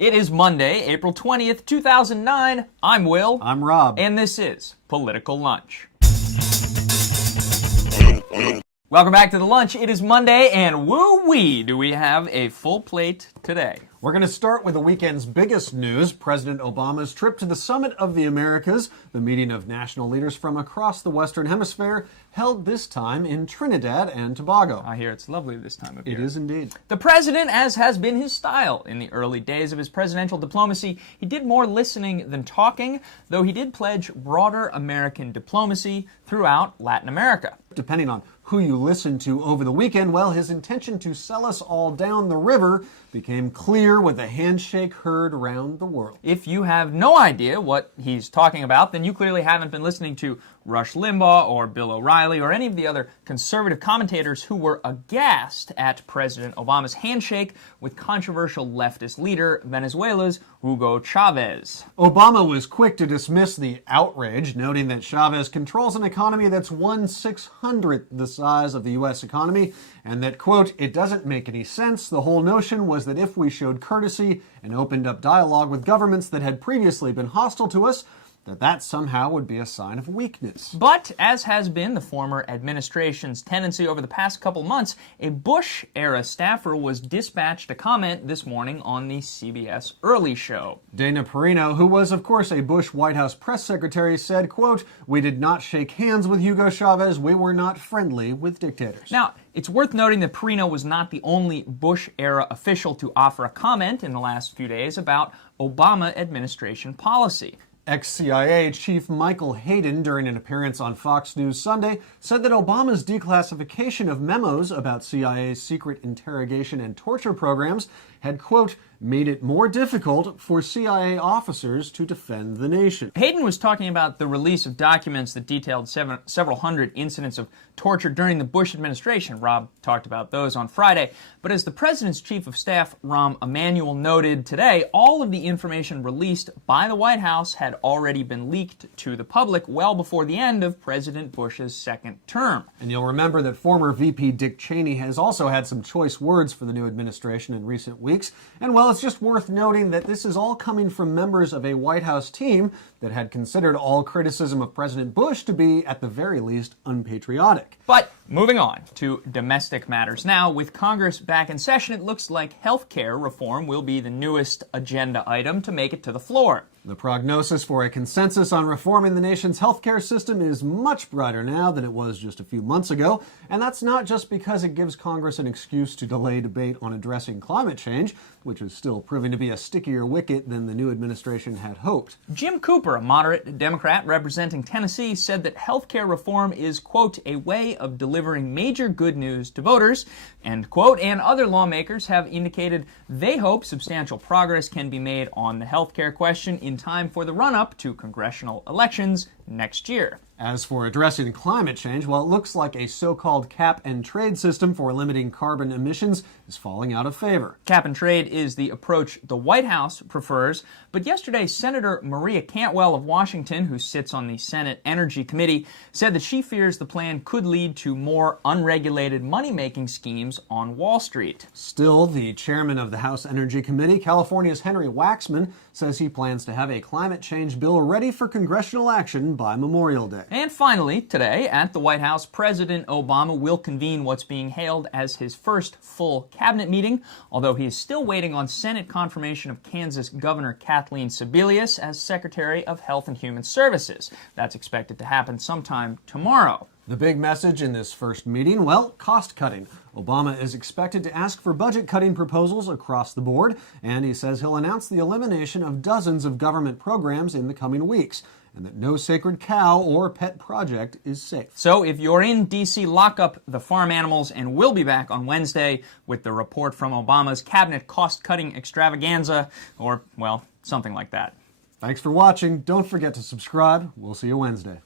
It is Monday, April 20th, 2009. I'm Will. I'm Rob. And this is Political Lunch. Welcome back to the lunch. It is Monday, and woo-wee, do we have a full plate today. We're going to start with the weekend's biggest news, President Obama's trip to the Summit of the Americas, the meeting of national leaders from across the Western Hemisphere, held this time in Trinidad and Tobago. I hear it's lovely this time of year. It is indeed. The president, as has been his style in the early days of his presidential diplomacy, he did more listening than talking, though he did pledge broader American diplomacy throughout Latin America. Depending on who you listened to over the weekend, well, his intention to sell us all down the river became clear with a handshake heard around the world. If you have no idea what he's talking about, then you clearly haven't been listening to Rush Limbaugh or Bill O'Reilly or any of the other conservative commentators who were aghast at President Obama's handshake with controversial leftist leader Venezuela's Hugo Chavez. Obama was quick to dismiss the outrage, noting that Chavez controls an economy that's 1/600th the size of the U.S. economy, and that, quote, it doesn't make any sense. The whole notion was that if we showed courtesy and opened up dialogue with governments that had previously been hostile to us, that somehow would be a sign of weakness. But, as has been the former administration's tendency over the past couple months, a Bush-era staffer was dispatched to comment this morning on the CBS Early Show. Dana Perino, who was, of course, a Bush White House press secretary, said, quote, we did not shake hands with Hugo Chavez. We were not friendly with dictators. Now, it's worth noting that Perino was not the only Bush-era official to offer a comment in the last few days about Obama administration policy. Ex-CIA Chief Michael Hayden, during an appearance on Fox News Sunday, said that Obama's declassification of memos about CIA's secret interrogation and torture programs had, quote, made it more difficult for CIA officers to defend the nation. Hayden was talking about the release of documents that detailed several hundred incidents of torture during the Bush administration. Rob talked about those on Friday. But as the president's chief of staff, Rahm Emanuel, noted today, all of the information released by the White House had already been leaked to the public well before the end of President Bush's second term. And you'll remember that former VP Dick Cheney has also had some choice words for the new administration in recent weeks. And well, it's just worth noting that this is all coming from members of a White House team that had considered all criticism of President Bush to be, at the very least, unpatriotic. But moving on to domestic matters now, with Congress back in session, it looks like health care reform will be the newest agenda item to make it to the floor. The prognosis for a consensus on reforming the nation's healthcare system is much brighter now than it was just a few months ago, and that's not just because it gives Congress an excuse to delay debate on addressing climate change, which is still proving to be a stickier wicket than the new administration had hoped. Jim Cooper, a moderate Democrat representing Tennessee, said that healthcare reform is, quote, a way of delivering major good news to voters, end quote, and other lawmakers have indicated they hope substantial progress can be made on the healthcare question in time for the run-up to congressional elections next year. As for addressing climate change, well, it looks like a so-called cap-and-trade system for limiting carbon emissions is falling out of favor. Cap-and-trade is the approach the White House prefers, but yesterday Senator Maria Cantwell of Washington, who sits on the Senate Energy Committee, said that she fears the plan could lead to more unregulated money-making schemes on Wall Street. Still, the chairman of the House Energy Committee, California's Henry Waxman, says he plans to have a climate change bill ready for congressional action by Memorial Day. And finally, today at the White House, President Obama will convene what's being hailed as his first full cabinet meeting, although he is still waiting on Senate confirmation of Kansas Governor Kathleen Sebelius as Secretary of Health and Human Services. That's expected to happen sometime tomorrow. The big message in this first meeting, well, cost cutting. Obama is expected to ask for budget cutting proposals across the board, and he says he'll announce the elimination of dozens of government programs in the coming weeks, and that no sacred cow or pet project is safe. So if you're in D.C., lock up the farm animals, and we'll be back on Wednesday with the report from Obama's cabinet cost-cutting extravaganza, or, well, something like that. Thanks for watching. Don't forget to subscribe. We'll see you Wednesday.